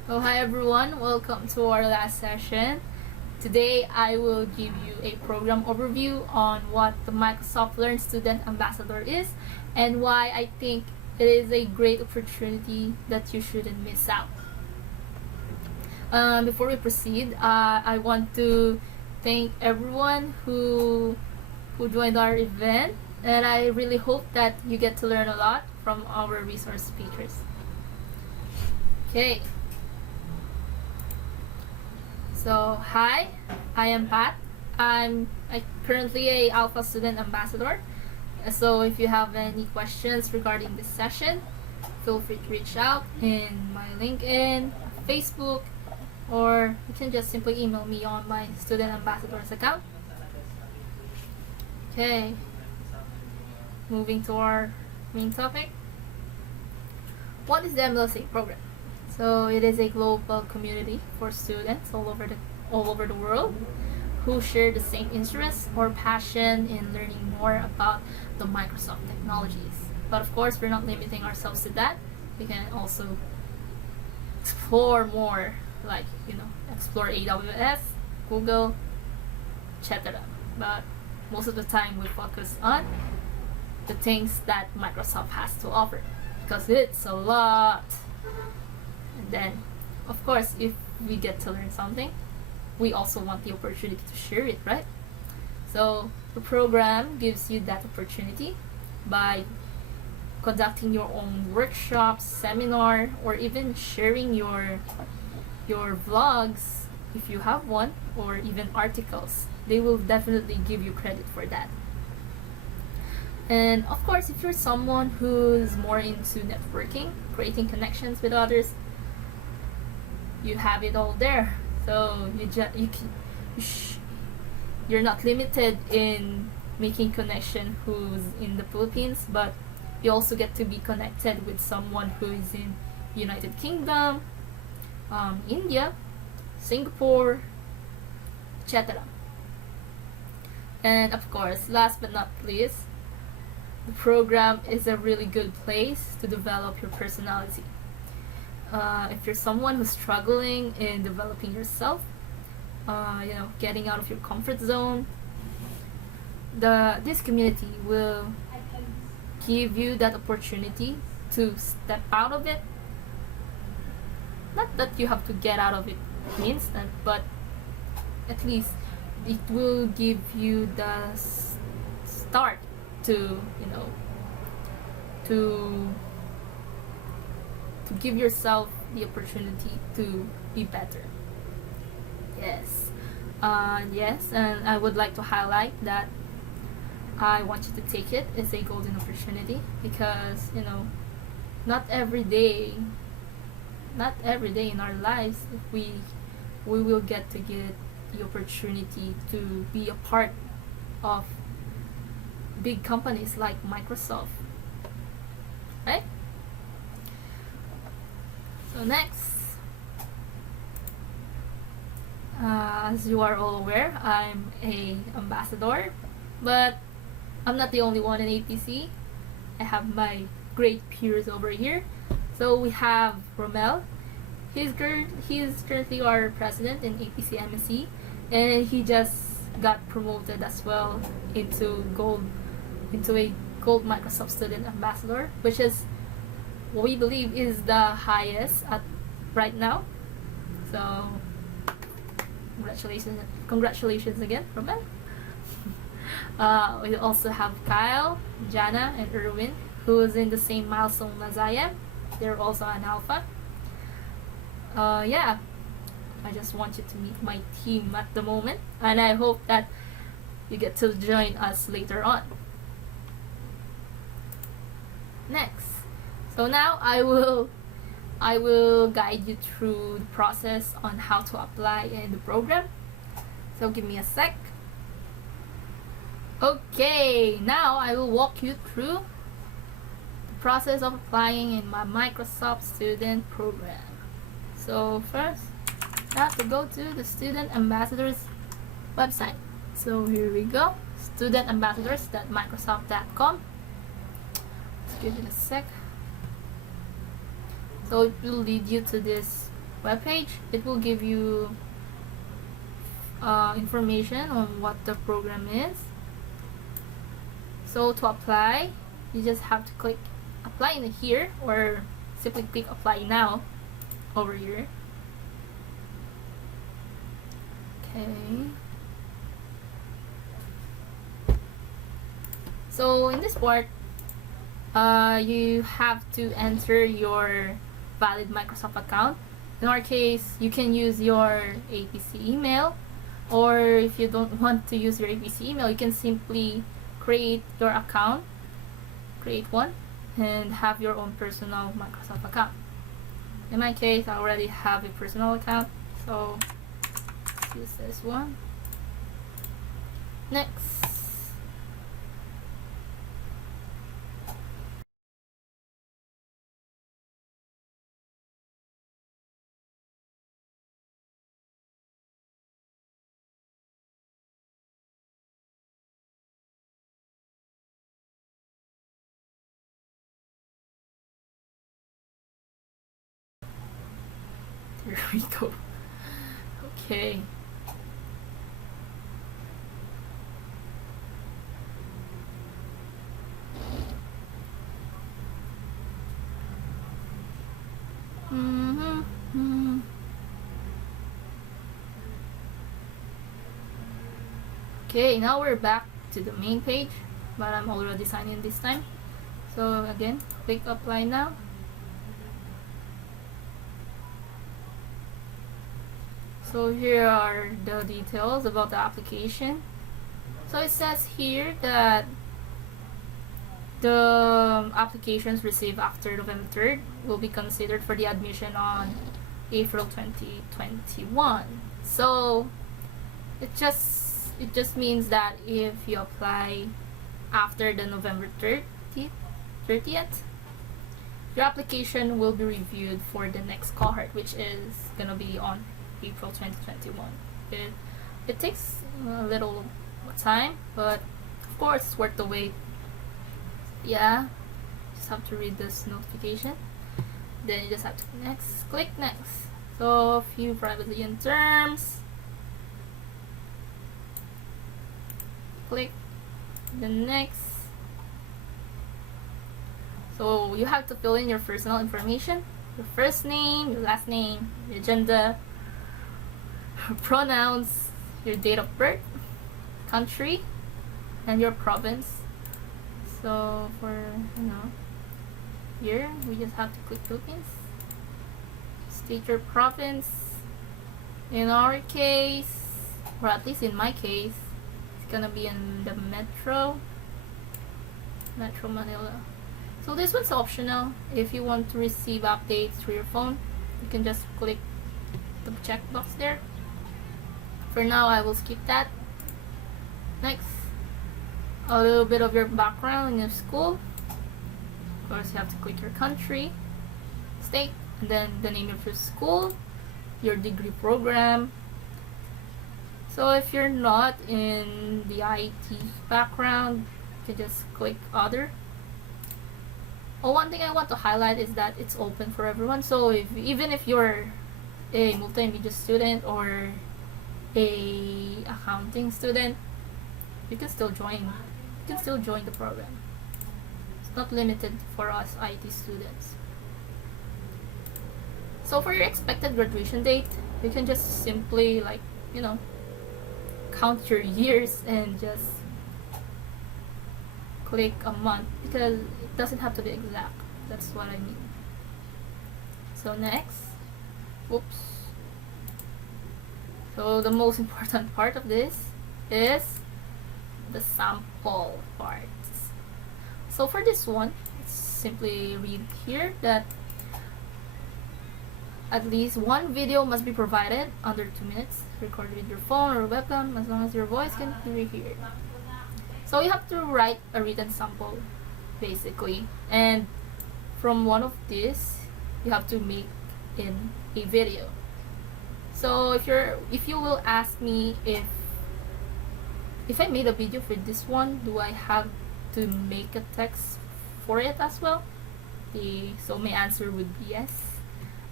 Oh, hi everyone, welcome to our last session. Today I will give you a program overview on what the Microsoft Learn Student Ambassador is and why I think it is a great opportunity that you shouldn't miss out. Before we proceed, I want to thank everyone who joined our event, and I really hope that you get to learn a lot from our resource speakers. Okay. So, hi, I am Pat. I'm currently a Alpha Student Ambassador. So if you have any questions regarding this session, feel free to reach out in my LinkedIn, Facebook, or you can just simply email me on my Student Ambassadors account. Okay, moving to our main topic. What is the MLSA program? So it is a global community for students all over the world who share the same interests or passion in learning more about the Microsoft technologies. But of course, we're not limiting ourselves to that. We can also explore more, like explore AWS, Google, etc. But most of the time, we focus on the things that Microsoft has to offer because it's a lot. And then, of course, if we get to learn something, we also want the opportunity to share it, right? So the program gives you that opportunity by conducting your own workshops, seminar, or even sharing your vlogs if you have one, or even articles. They will definitely give you credit for that. And of course, if you're someone who's more into networking, creating connections with others, you have it all there. So you're not limited in making connection who's in the Philippines, but you also get to be connected with someone who is in United Kingdom, India, Singapore, etc. And of course, last but not least, the program is a really good place to develop your personality. If you're someone who's struggling in developing yourself, getting out of your comfort zone, this community will give you that opportunity to step out of it. Not that you have to get out of it instant, but at least it will give you the start to give yourself the opportunity to be better. Yes, and I would like to highlight that I want you to take it as a golden opportunity because not every day in our lives we will get the opportunity to be a part of big companies like Microsoft, right? So next, as you are all aware, I'm a ambassador, but I'm not the only one in APC. I have my great peers over here. So we have Romel. He's currently our president in APC-MSC, and he just got promoted as well into a gold Microsoft student ambassador, which is what we believe is the highest at right now. So congratulations again, Romel. We also have Kyle, Jana, and Erwin, who is in the same milestone as I am. They're also an alpha. I just want you to meet my team at the moment, and I hope that you get to join us later on. Next, so now I will guide you through the process on how to apply in the program. So give me a sec. Okay, now I will walk you through the process of applying in my Microsoft student program. So first, I have to go to the Student Ambassadors website. So here we go, studentambassadors.microsoft.com. Let's give it a sec. So it will lead you to this webpage, it will give you information on what the program is. So to apply, you just have to click apply in here, or simply click apply now over here. Okay. So in this part, you have to enter your valid Microsoft account. In our case, you can use your APC email, or if you don't want to use your APC email, you can simply create your account, create one, and have your own personal Microsoft account. In my case, I already have a personal account, so let's use this one. Next. There we go. Okay. Okay, now we're back to the main page, but I'm already signed in this time. So again, click apply now. So here are the details about the application. So it says here that the applications received after November 3rd will be considered for the admission on April 2021. So it just means that if you apply after the November 30th, your application will be reviewed for the next cohort, which is gonna be on April 2021. It takes a little time, but of course it's worth the wait. Yeah, just have to read this notification, then you just have to click next. So a few privacy and terms, click the next. So you have to fill in your personal information, your first name, your last name, your gender, pronouns, your date of birth, country, and your province. So for here we just have to click Philippines. State your province. In our case, or at least in my case, it's gonna be in the Metro Manila. So this one's optional. If you want to receive updates through your phone, you can just click the checkbox there. For now, I will skip that. Next, a little bit of your background in your school. Of course, you have to click your country, state, and then the name of your school, your degree program. So if you're not in the IT background, you can just click other. Oh, one thing I want to highlight is that it's open for everyone. So even if you're a multimedia student or a accounting student, you can still join. You can still join the program. It's not limited for us IT students. So for your expected graduation date, you can just simply count your years and just click a month, because it doesn't have to be exact. That's what I mean. So next, oops. So the most important part of this is the sample parts. So for this one, simply read here that at least one video must be provided under 2 minutes, recorded with your phone or webcam, as long as your voice can be heard. So you have to write a written sample, basically, and from one of these, you have to make in a video. So if you will ask me if I made a video for this one, do I have to make a text for it as well? So my answer would be yes.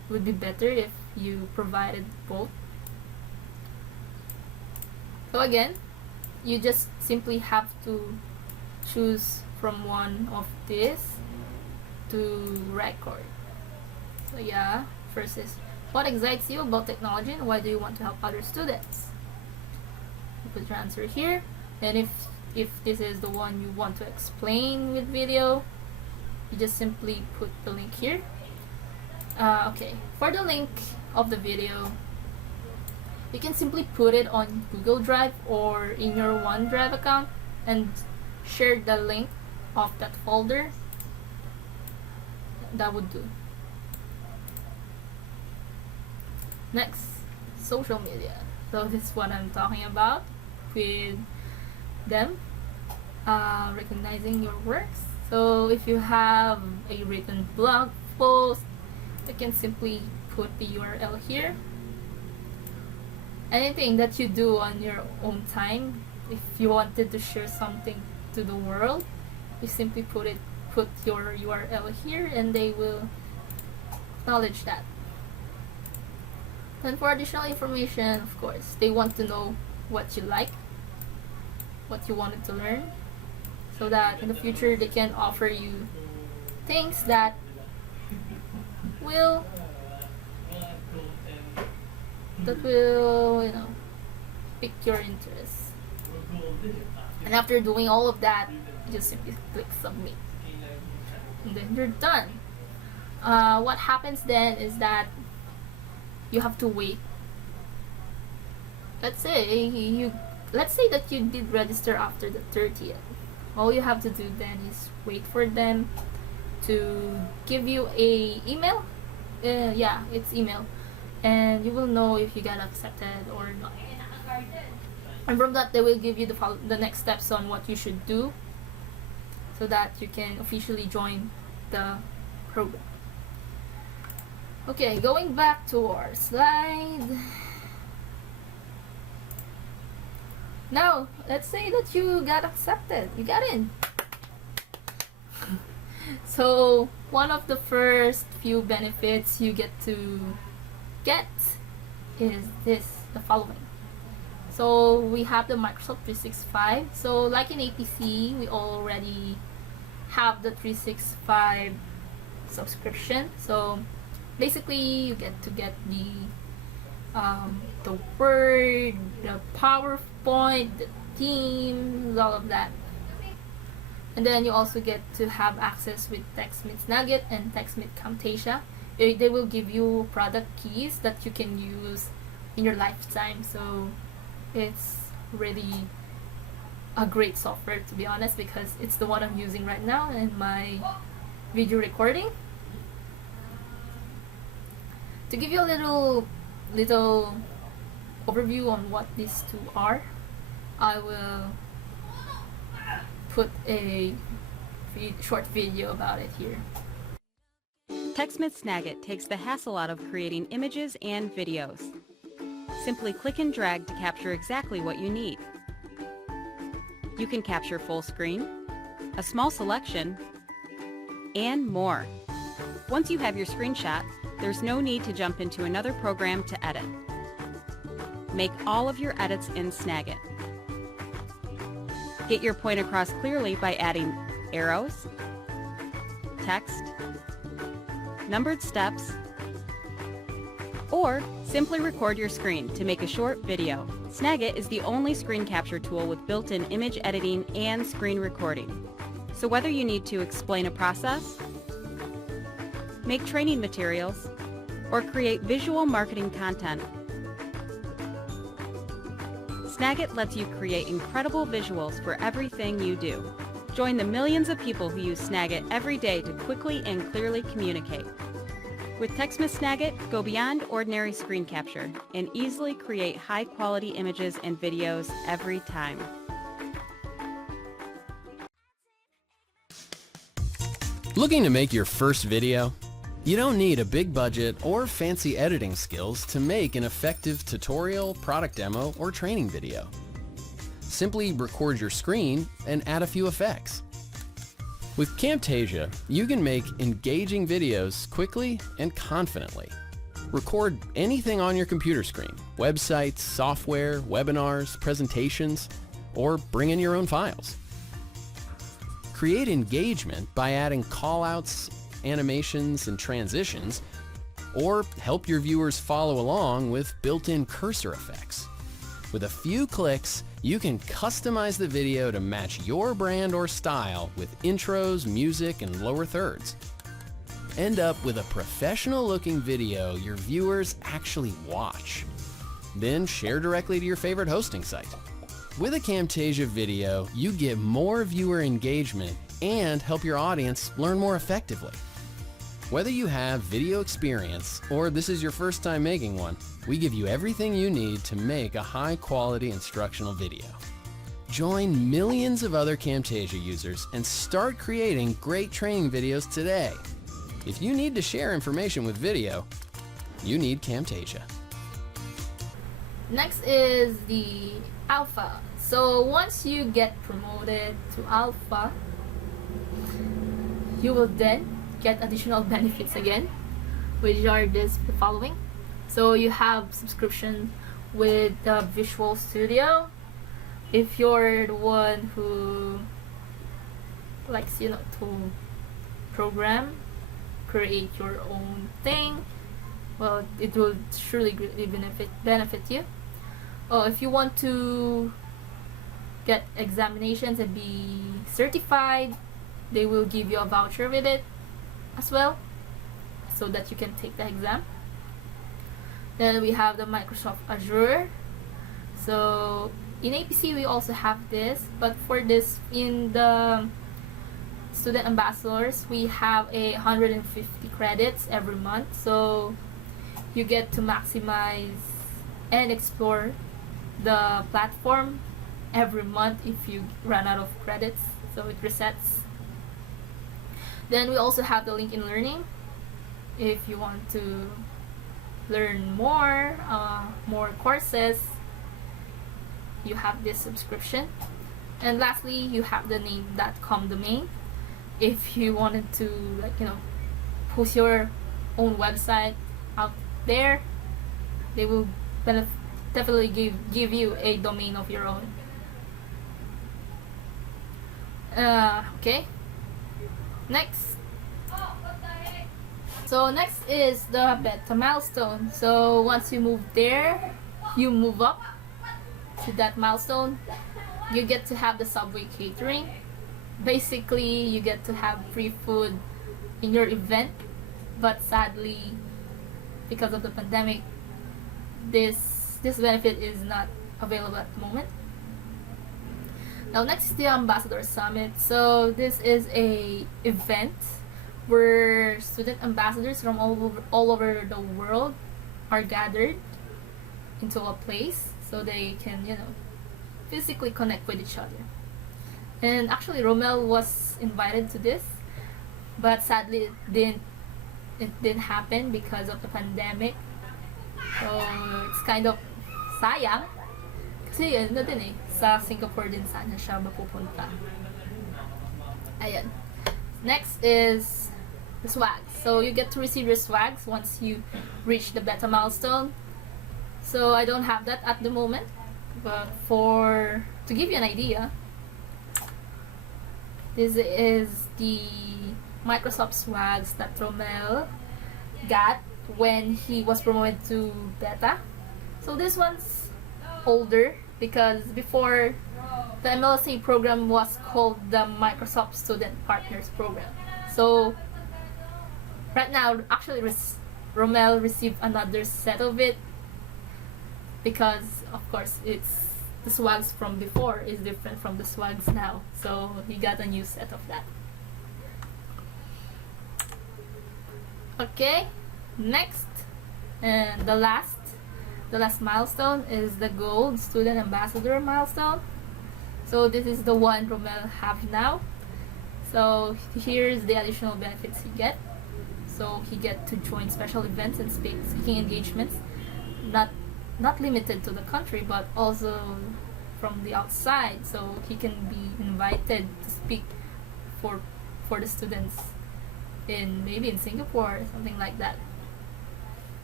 would be better if you provided both. So again, you just simply have to choose from one of this to record. So yeah, first is, what excites you about technology and why do you want to help other students? You put your answer here, and if this is the one you want to explain with video, you just simply put the link here. Okay, for the link of the video, you can simply put it on Google Drive or in your OneDrive account and share the link of that folder. That would do. Next, social media. So this is what I'm talking about with them, recognizing your works. So if you have a written blog post, you can simply put the URL here. Anything that you do on your own time, if you wanted to share something to the world, you simply put your URL here and they will acknowledge that. Then for additional information, of course, they want to know what you like, what you wanted to learn, so that in the future they can offer you things that will pick your interest. And after doing all of that, you just simply click submit, and then you're done. What happens then is that you have to wait. Let's say that you did register after the 30th. All you have to do then is wait for them to give you a email. Yeah, it's email, and you will know if you got accepted or not. And from that, they will give you the next steps on what you should do so that you can officially join the program. Okay, going back to our slide. Now, let's say that you got accepted. You got in. So, one of the first few benefits you get is the following. So, we have the Microsoft 365. So, like in APC, we already have the 365 subscription. So, basically, you get the Word, the PowerPoint, the Teams, all of that. And then you also get to have access with TextMate Snagit and TextMate Camtasia. They will give you product keys that you can use in your lifetime. So it's really a great software, to be honest, because it's the one I'm using right now in my video recording. To give you a little overview on what these two are, I will put a short video about it here. TextMate Snagit takes the hassle out of creating images and videos. Simply click and drag to capture exactly what you need. You can capture full screen, a small selection, and more. Once you have your screenshot, there's no need to jump into another program to edit. Make all of your edits in Snagit. Get your point across clearly by adding arrows, text, numbered steps, or simply record your screen to make a short video. Snagit is the only screen capture tool with built-in image editing and screen recording. So whether you need to explain a process, make training materials, or create visual marketing content, Snagit lets you create incredible visuals for everything you do. Join the millions of people who use Snagit every day to quickly and clearly communicate. With TextMate Snagit, go beyond ordinary screen capture and easily create high-quality images and videos every time. Looking to make your first video? You don't need a big budget or fancy editing skills to make an effective tutorial, product demo, or training video. Simply record your screen and add a few effects. With Camtasia, you can make engaging videos quickly and confidently. Record anything on your computer screen, websites, software, webinars, presentations, or bring in your own files. Create engagement by adding callouts, animations, and transitions, or help your viewers follow along with built-in cursor effects. With a few clicks, you can customize the video to match your brand or style with intros, music, and lower thirds. End up with a professional-looking video your viewers actually watch. Then share directly to your favorite hosting site. With a Camtasia video, you get more viewer engagement and help your audience learn more effectively. Whether you have video experience or this is your first time making one, we give you everything you need to make a high-quality instructional video. Join millions of other Camtasia users and start creating great training videos today. If you need to share information with video, you need Camtasia. Next is the alpha. So once you get promoted to alpha, you will then get additional benefits again, which are the following. So you have subscription with the Visual Studio. If you're the one who likes, to program, create your own thing, well, it will surely greatly benefit you. If you want to get examinations and be certified, they will give you a voucher with it as well, so that you can take the exam. Then we have the Microsoft Azure. So in APC we also have this, but for this, in the student ambassadors, we have 150 credits every month, so you get to maximize and explore the platform every month if you run out of credits, so it resets. Then we also have the LinkedIn Learning. If you want to learn more courses, you have this subscription. And lastly, you have the name.com domain. If you wanted to, post your own website out there, they will definitely give you a domain of your own. Okay. Next. So next is the beta milestone. So once you move there, you move up to that milestone, you get to have the Subway catering. Basically, you get to have free food in your event, but sadly, because of the pandemic, this benefit is not available at the moment. Now next is the Ambassador Summit. So this is a event where student ambassadors from all over the world are gathered into a place so they can, physically connect with each other. And actually Romel was invited to this, but sadly it didn't happen because of the pandemic. So it's kind of sayang. Kasi sa Singapore din sana siya mapupunta. Ayan. Next is the swags. So you get to receive your swags once you reach the beta milestone. So I don't have that at the moment, but to give you an idea, this is the Microsoft swags that Romel got when he was promoted to beta. So this one's older because before, the MLSA program was called the Microsoft Student Partners Program. So right now, actually Romel received another set of it because of course the swags from before is different from the swags now. So he got a new set of that. Okay, next and the last milestone is the Gold Student Ambassador milestone. So this is the one Romel have now. So here's the additional benefits he get. So he get to join special events and speaking engagements, not limited to the country but also from the outside. So he can be invited to speak for the students maybe in Singapore or something like that.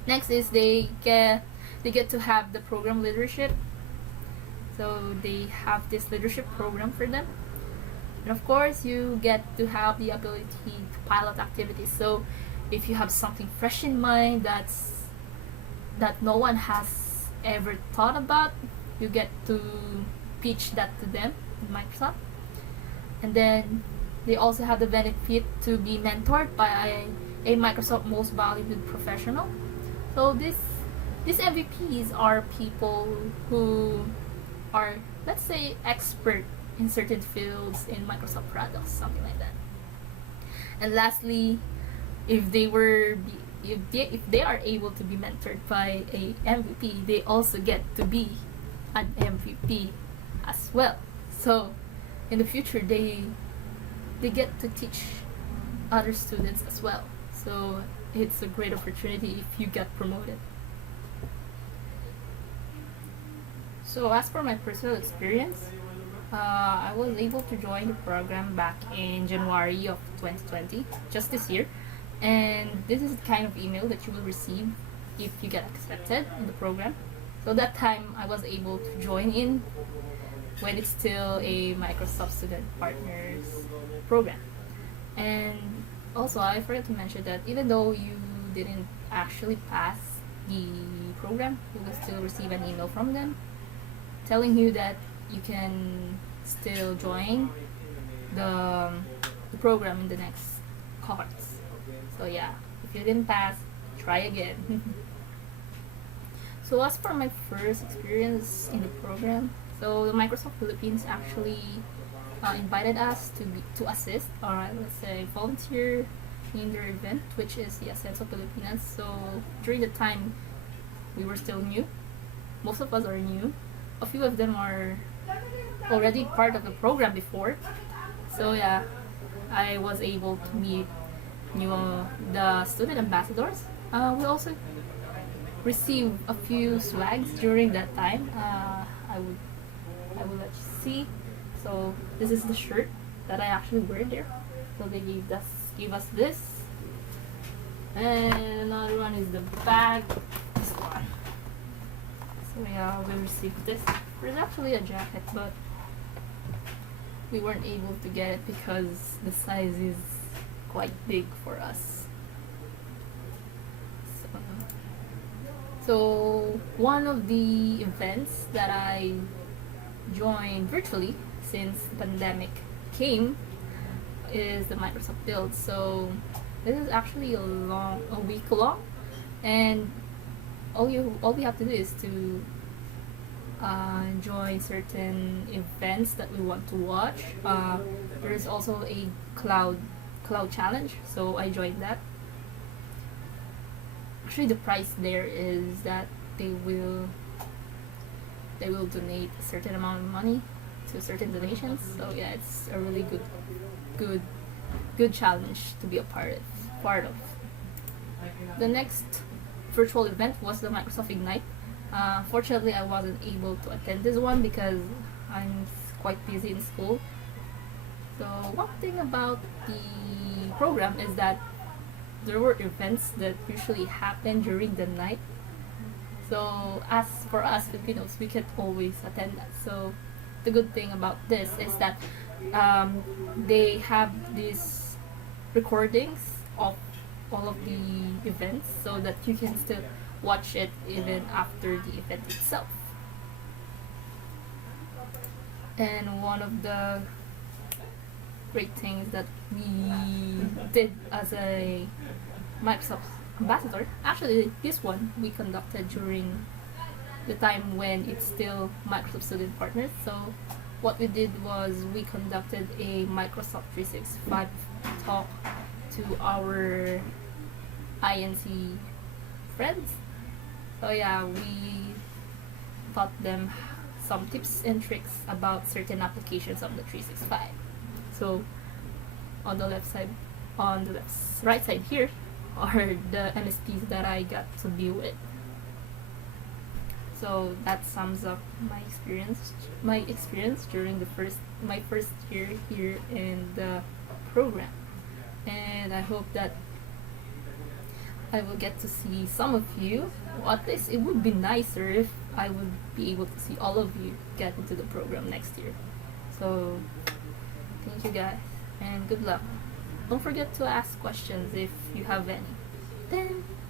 Next is they get to have the program leadership. So they have this leadership program for them. And of course, you get to have the ability to pilot activities. So if you have something fresh in mind that no one has ever thought about, you get to pitch that to them in Microsoft. And then they also have the benefit to be mentored by a Microsoft Most Valued Professional. So these MVPs are people who are, let's say, expert in certain fields in Microsoft products, something like that. And lastly, if they are able to be mentored by a MVP, they also get to be an MVP as well. So in the future, they get to teach other students as well. So it's a great opportunity if you get promoted. So as for my personal experience, I was able to join the program back in January of 2020, just this year. And this is the kind of email that you will receive if you get accepted in the program. So that time I was able to join in when it's still a Microsoft Student Partners program. And also I forgot to mention that even though you didn't actually pass the program, you will still receive an email from them telling you that you can still join the program in the next cohorts. So yeah, if you didn't pass, try again. So as for my first experience in the program, so the Microsoft Philippines actually invited us to assist, or let's say volunteer in their event, which is the Ascenso Pilipinas. So during the time we were still new, most of us are new. A few of them are already part of the program before. So yeah, I was able to meet the student ambassadors. We also received a few swags during that time. I will let you see. So this is the shirt that I actually wear there. So they gave us this, and another one is the bag. This one. So yeah, we received this. There's actually a jacket, but we weren't able to get it because the size is quite big for us. So one of the events that I joined virtually since the pandemic came is the Microsoft Build. So this is actually a week long, and all we have to do is to join certain events that we want to watch. There is also a cloud challenge, so I joined that. Actually, the price there is that they will donate a certain amount of money to certain donations. So yeah, it's a really good challenge to be a part of. The next virtual event was the Microsoft Ignite. Fortunately, I wasn't able to attend this one because I'm quite busy in school. So one thing about the program is that there were events that usually happen during the night. So as for us Filipinos, we can always attend that. So the good thing about this is that they have these recordings of all of the events so that you can still watch it even after the event itself. And one of the great things that we did as a Microsoft ambassador, actually this one we conducted during the time when it's still Microsoft Student Partners. So what we did was we conducted a Microsoft 365 talk to our INC friends. So yeah, we taught them some tips and tricks about certain applications of the 365. So on the right side here are the MSPs that I got to be with. So that sums up my experience during my first year here in the program. And I hope I will get to see some of you. Well, at least it would be nicer if I would be able to see all of you get into the program next year. So thank you guys and good luck. Don't forget to ask questions if you have any. Then